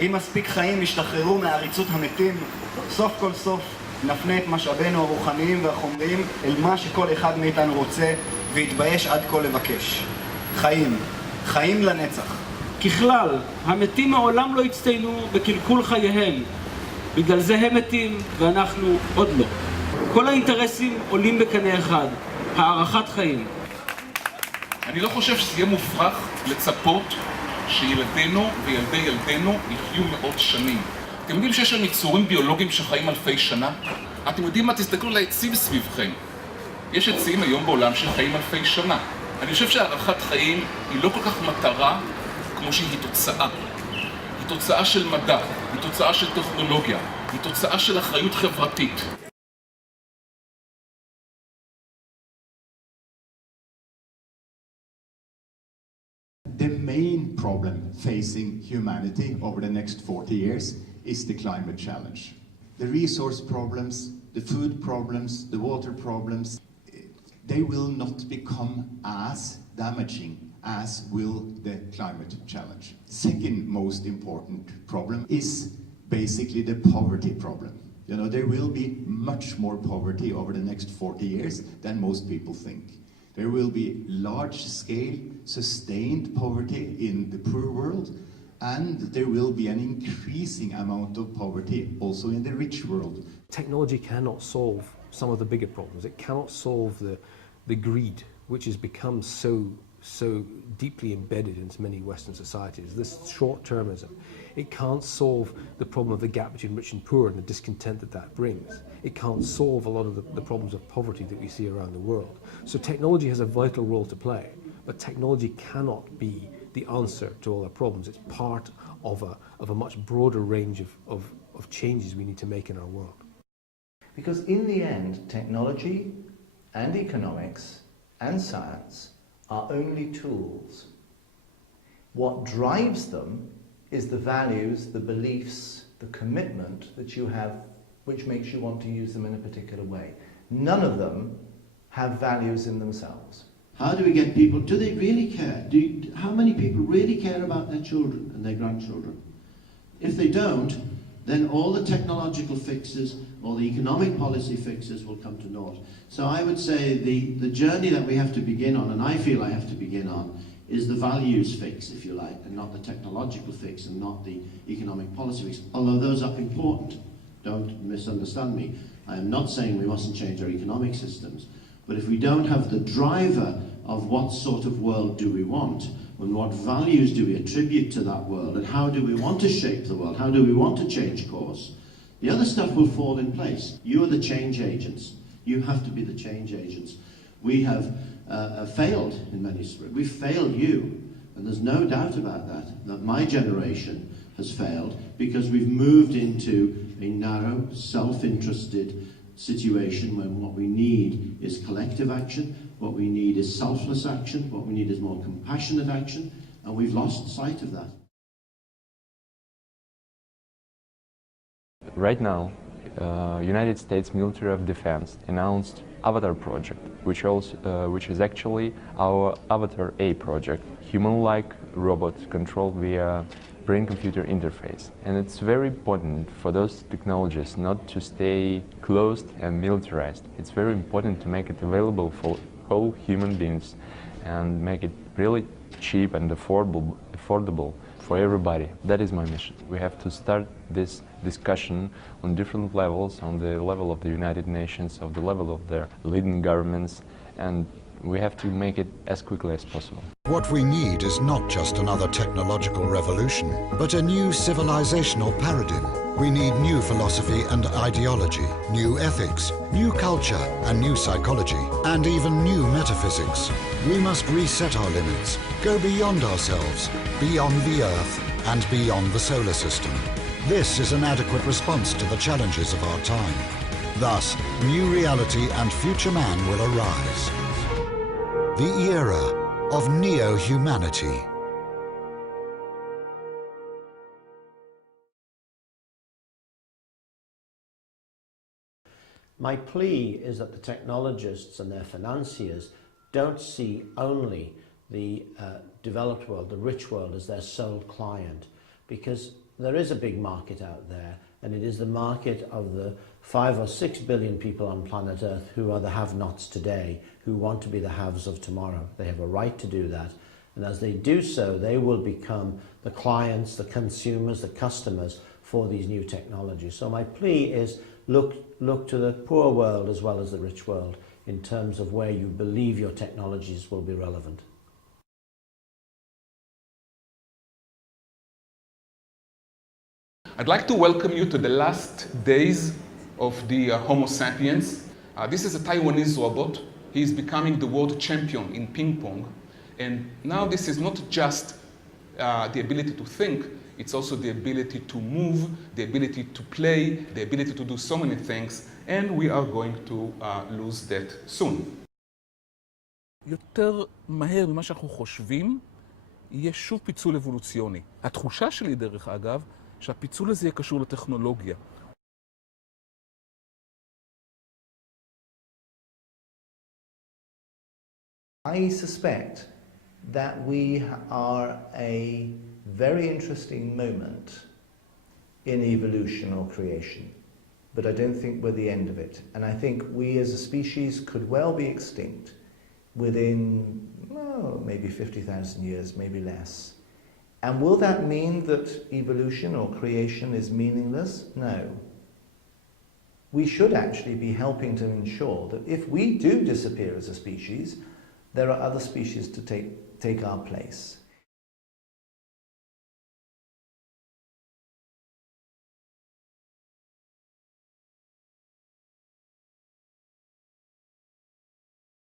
אם מספיק חיים ישתחררו מעריצות המתים, סוף כל סוף נפנה את משאבינו הרוחניים והחומריים אל מה שכל אחד מאיתנו רוצה ויתבייש עד כה לבקש. חיים. חיים לנצח. ככלל, המתים מעולם לא הצטיינו בקלקול חייהם. בגלל זה הם מתים ואנחנו עוד לא. כל האינטרסים עולים בקנה אחד. הארכת חיים. אני לא חושב שזה יהיה מופרך לצפות שילדינו וילדי ילדינו יחיו מאות שנים. אתם יודעים שיש שם יצורים ביולוגיים שחיים אלפי שנה? אתם יודעים מה? תסתכלו על העצים סביבכם. יש עצים היום בעולם שחיים אלפי שנה. אני חושב שהארכת חיים היא לא כל כך מטרה כמו שהיא תוצאה. היא תוצאה של מדע, היא תוצאה של טכנולוגיה, היא תוצאה של אחריות חברתית. The main problem facing humanity over the next 40 years is the climate challenge. The resource problems, the food problems, the water problems, they will not become as damaging as will the climate challenge. Second most important problem is basically the poverty problem. You know, there will be much more poverty over the next 40 years than most people think. There will be large-scale, sustained poverty in the poor world, and there will be an increasing amount of poverty also in the rich world. Technology cannot solve some of the bigger problems. It cannot solve the greed, which has become so deeply embedded into many Western societies, this short-termism. It can't solve the problem of the gap between rich and poor and the discontent that that brings. It can't solve a lot of the problems of poverty that we see around the world. So technology has a vital role to play, but technology cannot be the answer to all our problems. It's part of a much broader range of changes we need to make in our world. Because in the end, technology and economics and science are only tools. What drives them is the values, the beliefs, the commitment that you have, which makes you want to use them in a particular way. None of them have values in themselves. How do we get people, do they really care? How many people really care about their children and their grandchildren? If they don't, then all the technological fixes, all the economic policy fixes will come to naught. So I would say the journey that we have to begin on, and I feel I have to begin on, is the values fix, if you like, and not the technological fix and not the economic policy fix, although those are important. Don't misunderstand me. I am not saying we mustn't change our economic systems, but if we don't have the driver of what sort of world do we want, and what values do we attribute to that world, and how do we want to shape the world, how do we want to change course, the other stuff will fall in place. You are the change agents. You have to be the change agents. We have failed in many ways. We've failed you, and there's no doubt about that my generation has failed because we've moved into a narrow, self-interested situation when what we need is collective action, what we need is selfless action, what we need is more compassionate action, and we've lost sight of that. Right now, United States Military of Defense announced Avatar project, which is actually our Avatar A project, human-like robot controlled via brain-computer interface. And it's very important for those technologies not to stay closed and militarized. It's very important to make it available for all human beings and make it really cheap and affordable for everybody. That is my mission. We have to start this discussion on different levels, on the level of the United Nations, of the level of their leading governments, and we have to make it as quickly as possible. What we need is not just another technological revolution, but a new civilizational paradigm. We need new philosophy and ideology, new ethics, new culture and new psychology, and even new metaphysics. We must reset our limits, go beyond ourselves, beyond the Earth, and beyond the solar system. This is an adequate response to the challenges of our time. Thus, new reality and future man will arise. The era of neo-humanity. My plea is that the technologists and their financiers don't see only the developed world, the rich world, as their sole client, because there is a big market out there, and it is the market of the 5 or 6 billion people on planet Earth who are the have-nots today, who want to be the haves of tomorrow. They have a right to do that, and as they do so, they will become the clients, the consumers, the customers for these new technologies. So my plea is look to the poor world as well as the rich world in terms of where you believe your technologies will be relevant. I'd like to welcome you to the last days of the Homo sapiens. This is a Taiwanese robot. He is becoming the world champion in ping pong. And now this is not just the ability to think, it's also the ability to move, the ability to play, the ability to do so many things, and we are going to lose that soon. יותר מהר ממה שאנחנו חושבים, יהיה שוב פיצול אבולוציוני. התחושה שלי, דרך אגב, שהפיצול הזה יהיה קשור לטכנולוגיה. I suspect that we are a very interesting moment in evolution or creation, but I don't think we're the end of it. And I think we as a species could well be extinct within maybe 50,000 years, maybe less. And will that mean that evolution or creation is meaningless? No. We should actually be helping to ensure that if we do disappear as a species, there are other species to take our place.